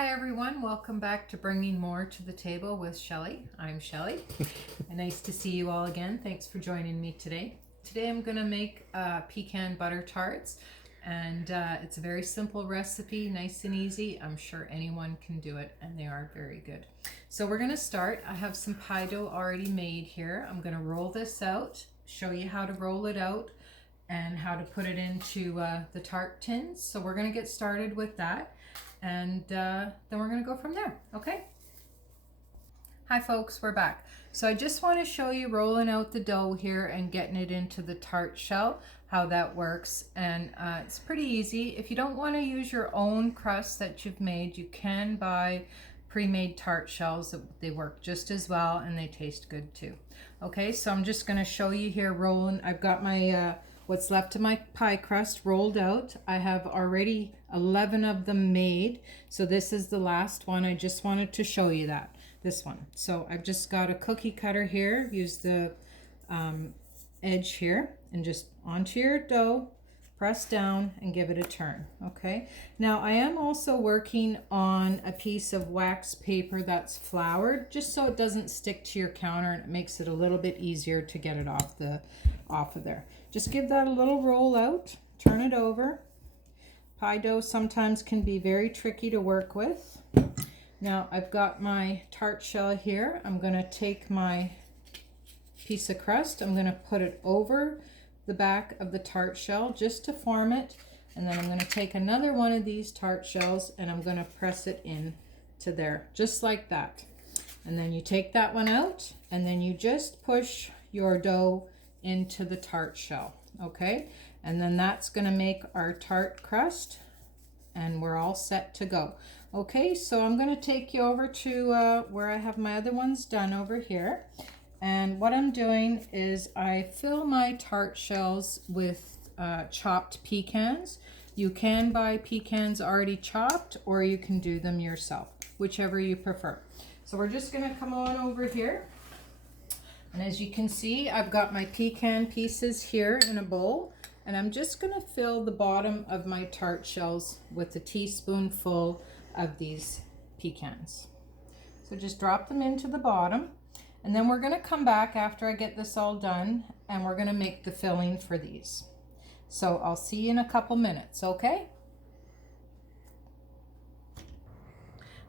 Hi everyone, welcome back to Bringing More to the Table with Shelly. I'm Shelly, and nice to see you all again. Thanks for joining me today. Today I'm going to make pecan butter tarts, and it's a very simple recipe, nice and easy. I'm sure anyone can do it, and they are very good. So we're going to start. I have some pie dough already made here. I'm going to roll this out, show you how to roll it out, and how to put it into the tart tins. So we're going to get started with that. And then we're going to go from there. Okay. Hi folks, we're back. So I just want to show you rolling out the dough here and getting it into the tart shell, how that works. And it's pretty easy. If you don't want to use your own crust that you've made, you can buy pre-made tart shells. They work just as well and they taste good too. Okay, so I'm just going to show you here rolling. I've got my what's left of my pie crust rolled out. I have already 11 of them made. So this is the last one. I just wanted to show you that, this one. So I've just got a cookie cutter here. Use the edge here and just onto your dough, press down and give it a turn. Okay. Now I am also working on a piece of wax paper that's floured, just so it doesn't stick to your counter and it makes it a little bit easier to get it off of there. Just give that a little roll out, turn it over. Pie dough sometimes can be very tricky to work with. Now I've got my tart shell here. I'm going to take my piece of crust, I'm going to put it over the back of the tart shell just to form it, and then I'm going to take another one of these tart shells and I'm going to press it in to there, just like that. And then you take that one out and then you just push your dough into the tart shell. Okay, and then that's going to make our tart crust and we're all set to go. Okay, so I'm going to take you over to where I have my other ones done over here. And what I'm doing is I fill my tart shells with chopped pecans. You can buy pecans already chopped or you can do them yourself, whichever you prefer. So we're just going to come on over here. And as you can see, I've got my pecan pieces here in a bowl, and I'm just going to fill the bottom of my tart shells with a teaspoonful of these pecans. So just drop them into the bottom, and then we're going to come back after I get this all done, and we're going to make the filling for these. So I'll see you in a couple minutes, okay?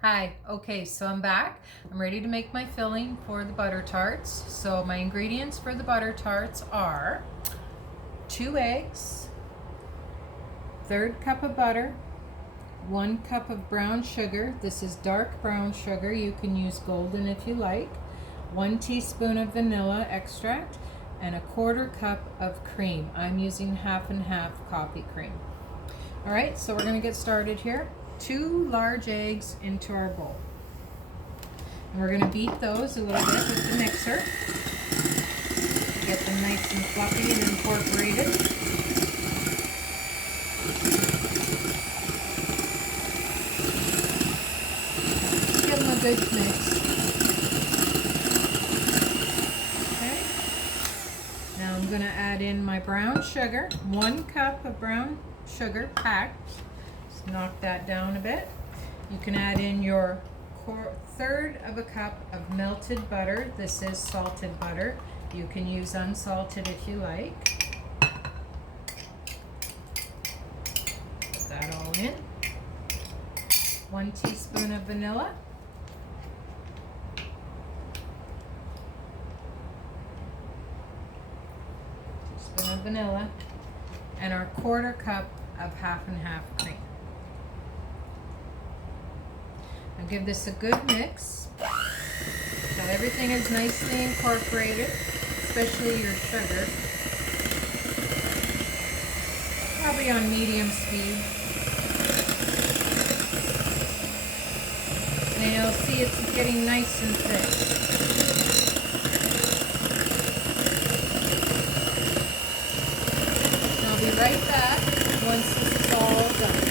Hi, okay, so I'm back. I'm ready to make my filling for the butter tarts. So my ingredients for the butter tarts are 2 eggs, 1/3 cup of butter, 1 cup of brown sugar. This is dark brown sugar. You can use golden if you like. 1 teaspoon of vanilla extract and 1/4 cup of cream. I'm using half and half coffee cream. All right, so we're gonna get started here. 2 large eggs into our bowl. And we're going to beat those a little bit with the mixer. Get them nice and fluffy and incorporated. Give them a good mix. Okay. Now I'm going to add in my brown sugar. 1 cup of brown sugar packed. Knock that down a bit. You can add in your 1/3 cup of melted butter. This is salted butter. You can use unsalted if you like. Put that all in. 1 teaspoon of vanilla. Teaspoon of vanilla. And our 1/4 cup of half and half cream. Now give this a good mix so everything is nicely incorporated, especially your sugar. Probably on medium speed. And you'll see it's getting nice and thick. And I'll be right back once this is all done.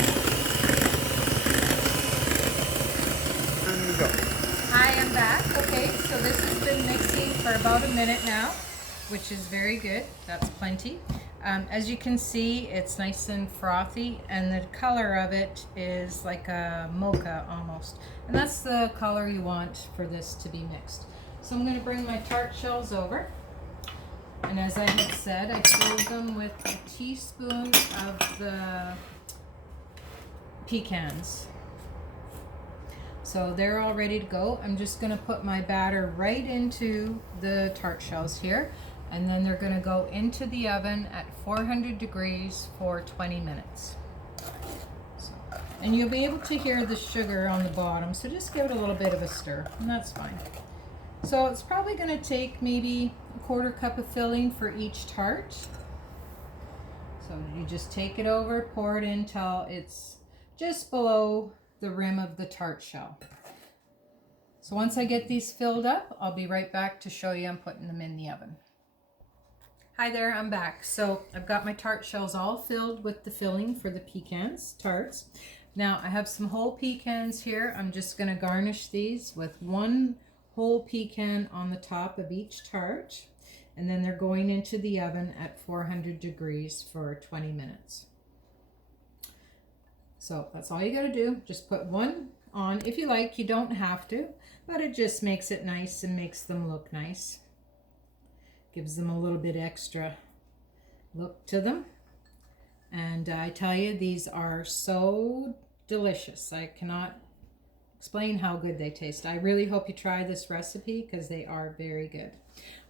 Hi, I'm back. Okay, so this has been mixing for about a minute now, which is very good. That's plenty. As you can see, it's nice and frothy, and the color of it is like a mocha almost. And that's the color you want for this to be mixed. So I'm going to bring my tart shells over. And as I had said, I filled them with a teaspoon of the pecans. So they're all ready to go. I'm just going to put my batter right into the tart shells here, and then they're going to go into the oven at 400 degrees for 20 minutes. And you'll be able to hear the sugar on the bottom, so just give it a little bit of a stir, and that's fine. So it's probably going to take maybe a 1/4 cup of filling for each tart. So you just take it over, pour it in till it's just below the rim of the tart shell. So once I get these filled up, I'll be right back to show you I'm putting them in the oven. Hi there, I'm back. So I've got my tart shells all filled with the filling for the pecans, tarts. Now I have some whole pecans here. I'm just going to garnish these with 1 whole pecan on the top of each tart, and then they're going into the oven at 400 degrees for 20 minutes. So that's all you got to do. Just put 1 on if you like. You don't have to, but it just makes it nice and makes them look nice. Gives them a little bit extra look to them. And I tell you, these are so delicious. I cannot explain how good they taste. I really hope you try this recipe because they are very good.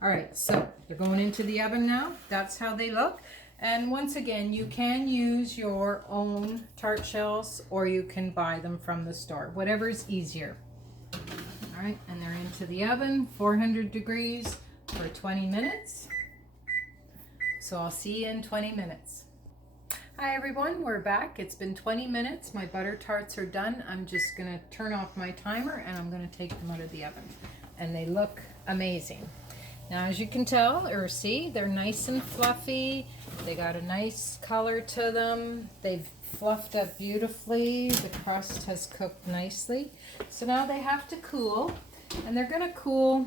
All right, so they're going into the oven now. That's how they look. And once again, you can use your own tart shells or you can buy them from the store, whatever is easier. All right, and they're into the oven, 400 degrees for 20 minutes. So I'll see you in 20 minutes. Hi everyone, we're back. It's been 20 minutes. My butter tarts are done. I'm just going to turn off my timer and I'm going to take them out of the oven. And they look amazing. Now as you can tell or see, they're nice and fluffy. They got a nice color to them. They've fluffed up beautifully. The crust has cooked nicely. So now they have to cool, and they're going to cool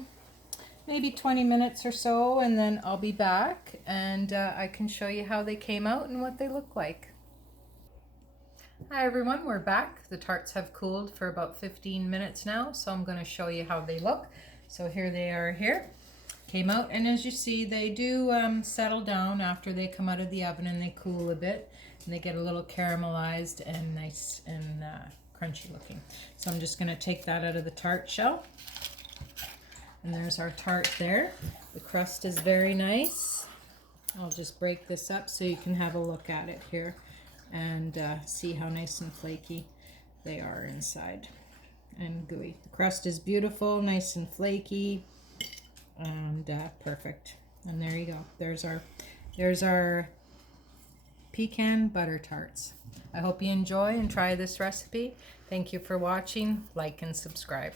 maybe 20 minutes or so, and then I'll be back and I can show you how they came out and what they look like. Hi everyone, we're back. The tarts have cooled for about 15 minutes now, so I'm going to show you how they look. So here they are here. Came out, and as you see, they do settle down after they come out of the oven and they cool a bit, and they get a little caramelized and nice and crunchy looking. So I'm just going to take that out of the tart shell. And there's our tart there. The crust is very nice. I'll just break this up so you can have a look at it here and see how nice and flaky they are inside and gooey. The crust is beautiful, nice and flaky, and perfect. And there you go. There's our pecan butter tarts. I hope you enjoy and try this recipe. Thank you for watching. Like and subscribe.